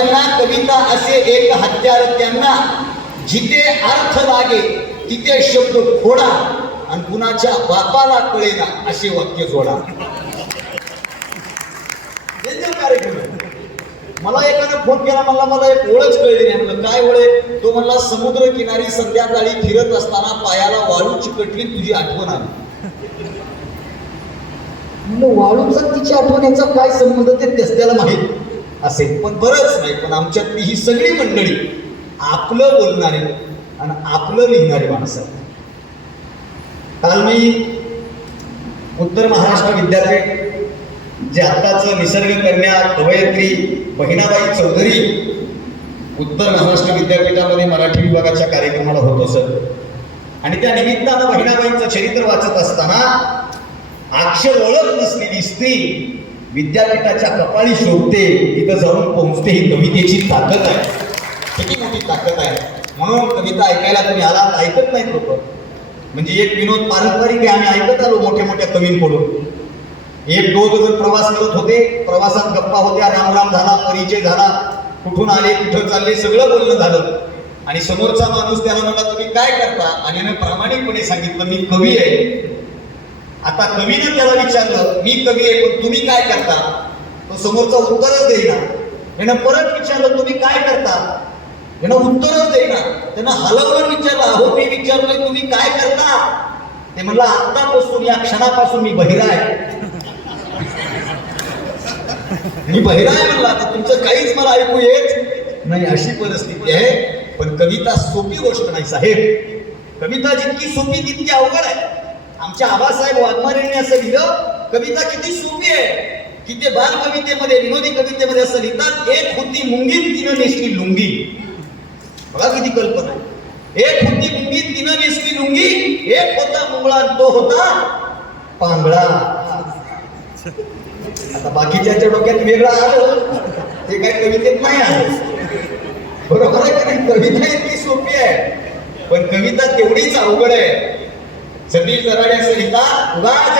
त्यांना कविता असे एक हत्यार त्यांना. जिथे अर्थ लागे तिथे शब्द खोडा आणि कुणाच्या बापाला कळेना असे वाक्य जोडा. कार्यक्रम मला एकानं फोन केला म्हणला मला एक ओळख कळली नाही. म्हणलं काय ओळख? तो म्हणला समुद्र किनारी संध्याकाळी फिरत असताना पायाला वाळू चिकटली तुझी आठवण आली. म्हणलं वाळूचा तिच्या आठवण्याचा काय संबंध ते त्याला माहीत? असेल पण बरंच नाही पण आमच्यातली ही सगळी मंडळी आपलं बोलणारी आणि आपलं लिहिणारी माणसं आहेत. काल मी उत्तर महाराष्ट्र विद्यापीठ जे आत्ताचं निसर्ग कन्या कवयत्री बहिणाबाई चौधरी उत्तर महाराष्ट्र विद्यापीठामध्ये मराठी विभागाच्या कार्यक्रमाला होतो सर आणि त्या निमित्तानं बहिणाबाईंचं चरित्र वाचत असताना अक्षर ओळख नसलेली स्त्री विद्यापीठाच्या कपाळी शोधते तिथं जाऊन पोहोचते ही कवितेची ताकद आहे. किती मोठी ताकद आहे. म्हणून कविता ऐकायला तुम्ही आलात ऐकत नाहीत लोक. म्हणजे एक विनोद पारंपरिक आहे आम्ही ऐकत आलो मोठ्या मोठ्या कवींकडून. एक दोघ जण प्रवास करत होते प्रवासात गप्पा होत्या रामराम झाला परिचय झाला कुठून आले कुठं चालले सगळं बोलणं झालं. आणि समोरचा माणूस त्याला म्हणला तुम्ही काय करता? आणि प्रामाणिकपणे सांगितलं मी कवी आहे. आता कवीनं त्याला विचारलं मी कवी आहे पण तुम्ही काय करता? तो समोरचा उत्तरच देईना. यानं परत विचारलं तुम्ही काय करता? यानं उत्तरच देईना. त्यानं हलवून विचारलं अहो मी विचारलोय तुम्ही काय करता? ते म्हणलं आत्तापासून या क्षणापासून मी बहिरा आहे. मी बहिरा आहे म्हणला आता तुमचं काहीच मला ऐकू येत नाही. अशी परिस्थिती आहे. पण कविता सोपी गोष्ट नाही साहेब. कविता जितकी सोपी तितकी अवघड आहे. आमच्या आबासाहेब वाघमारेंनी असं लिहिलं कविता किती सोपी आहे. की ते बाल कवितेमध्ये विनोदी कवितेमध्ये असं लिहितात एक होती मुंगी तिनं नेसली लुंगी. बघा किती कल्पना एक होती मुंगी तिनं नेसली लुंगी. एक होता मुंगळा तो होता पांगळा. आता बाकीच्या डोक्यात वेगळा आलं. ते काय कवितेत नाही आलं. बरोबर आहे कारण कविता इतकी सोपी आहे. पण कविता तेवढीच अवघड आहे. जमीन दराडे असं लिहितात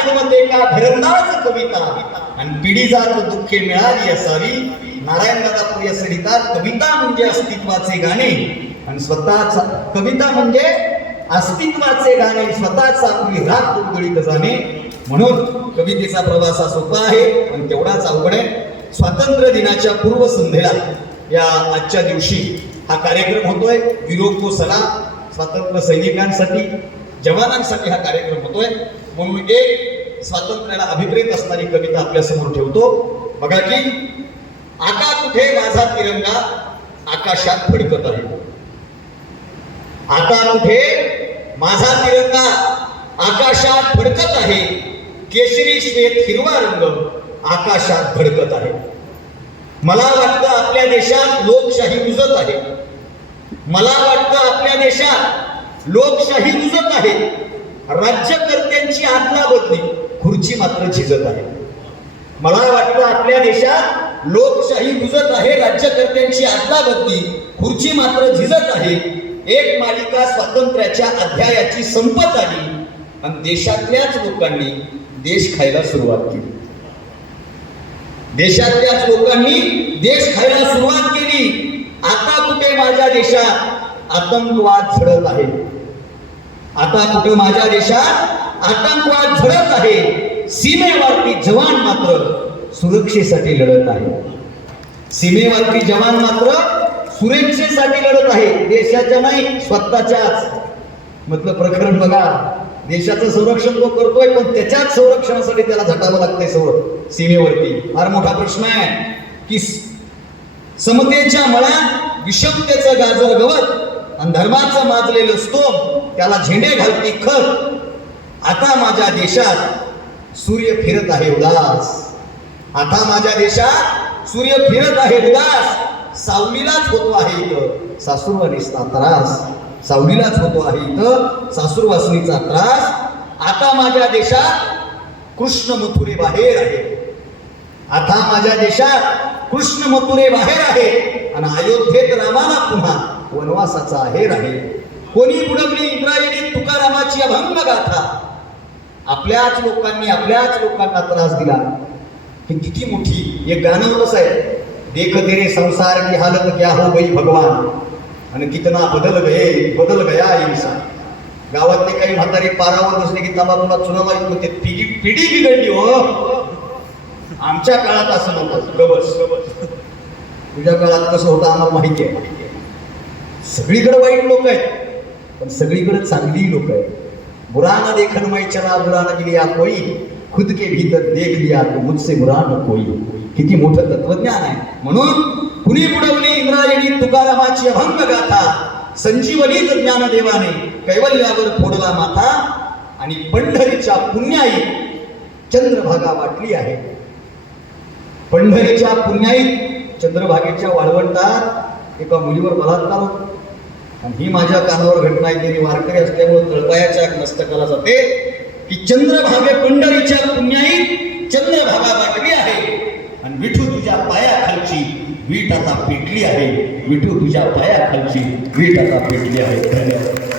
जन्मते का फिरंदाज कविता. आणि पिढी जात दुःखे मिळाली असावी. नारायण दादा असं लिहितात कविता म्हणजे अस्तित्वाचे गाणे. आणि स्वतःच कविता म्हणजे अस्तित्वाचे गाणे. स्वतःच आपली रात उलगडीत जाणे. म्हणून कवितेचा प्रवास हा सोपा आहे आणि तेवढाच अवघड आहे. स्वातंत्र्य दिनाच्या पूर्वसंध्येला या आजच्या दिवशी हा कार्यक्रम होतोय. विरोध सला. स्वातंत्र्य सैनिकांसाठी जवानांसाठी हा कार्यक्रम होतोय. म्हणून एक स्वातंत्र्याला अभिप्रेत असणारी कविता आपल्यासमोर ठेवतो. बघा की आता कुठे माझा तिरंगा आकाशात फडकत आहे? आता कुठे माझा तिरंगा आकाशात फडकत आहे? केशरी श्वेत हिरवा रंग आकाशात भडकत आहे. मला वाटतं आपल्या देशात लोकशाही उजत आहे. मला वाटतं आपल्या देशात लोकशाही रुजत आहे. राज्यकर्त्यांची आदला बदली. खुर्ची मात्र झिजत आहे. मला वाटतं आपल्या देशात लोकशाही रुजत आहे राज्यकर्त्यांची आदला बदली. खुर्ची मात्र झिजत आहे. एक मालिका स्वातंत्र्याच्या अध्यायाची संपत आली आणि देशातल्याच लोकांनी देश खायला सुरुवात केली. देशातल्याच लोकांनी देश खायला सुरुवात केली. आता कुठे माझ्या देशात? आतंकवाद झडत आहे. आता कुठे माझ्या देशात आतंकवाद झडत आहे सीमेवरती जवान मात्र सुरक्षेसाठी लढत आहे. सीमेवरती जवान मात्र सुरक्षेसाठी लढत आहे. देशाच्या नाही स्वतःच्याच. म्हटलं प्रकरण बघा. देशाचं संरक्षण तो करतोय पण त्याच्याच संरक्षणासाठी त्याला झटावं लागतंय सौर सीमेवरती. फार मोठा प्रश्न आहे. की समतेच्या मळ्यात विषमतेचं गाजर गवत आणि धर्माचं माजलेलं स्तोम त्याला झेंडे घालती खत. आता माझ्या देशात सूर्य फिरत आहे उदास. आता माझ्या देशात सूर्य फिरत आहे उदास. सावलीलाच होतो आहे इथं सासूरवाणीचा त्रास. सावलीलाच होतो आहे इथं सासूरवासनीचा त्रास. आता माझ्या देशात कृष्ण मथुरे बाहेर आहे. आता माझ्या देशात कृष्ण मथुरे बाहेर आहे. आणि अयोध्येत रामाला पुन्हा वनवासाचा आहेर आहे. कोणी बुडवली इंद्रायणी तुकारामाची अभंग गाथा? आपल्याच लोकांनी आपल्याच लोकांना त्रास दिला. हे किती मोठी एक गाणं कसं आहे? देख तेरे संसार की हालत क्या हो गई भगवान? आणि कितना बदल गये बदल गया इंसान. गावातले काही म्हातारे पारावर बसले की तंबाखूला चुना मारित होते पिढी पिढी बिघडली हो? आमच्या काळात असं नव्हतं. गबस. तुझ्या काळात कसं होतं आम्हाला माहिती आहे. सगळीकडे वाईट लोक आहेत. पण सगळीकडे चांगली लोक आहेत. बुरा देखन मैं चला बुरा न लिया कोई खुद के भीतर देख लिया तो मुझसे बुरा न कोई किती मोठं तत्वज्ञान आहे. म्हणून कुणी बुडवली इंद्रायणी तुकारामाची अभंग गाथा संजीवनीत ज्ञानदेवाने कैवल्यावर फोडला माथा आणि पंढरीच्या पुण्याई चंद्रभागा वाटली आहे. पंढरीच्या पुण्याईत चंद्रभागेच्या वाळवंटात एका मुलीवर बलात्कार होतो. आणि ही माझ्या कानावर घटना आहे की मी वारकरी असल्यामुळे तळपायाच्या मस्तकाला जाते की चंद्रभागे पंढरीच्या पुण्याई चंद्रभागा वाटली आहे. आणि विठू तुझ्या पायाखालची वीट आता पेटली आहे. विठू तुझ्या पायाखालची वीट आता पेटली आहे. धन्यवाद.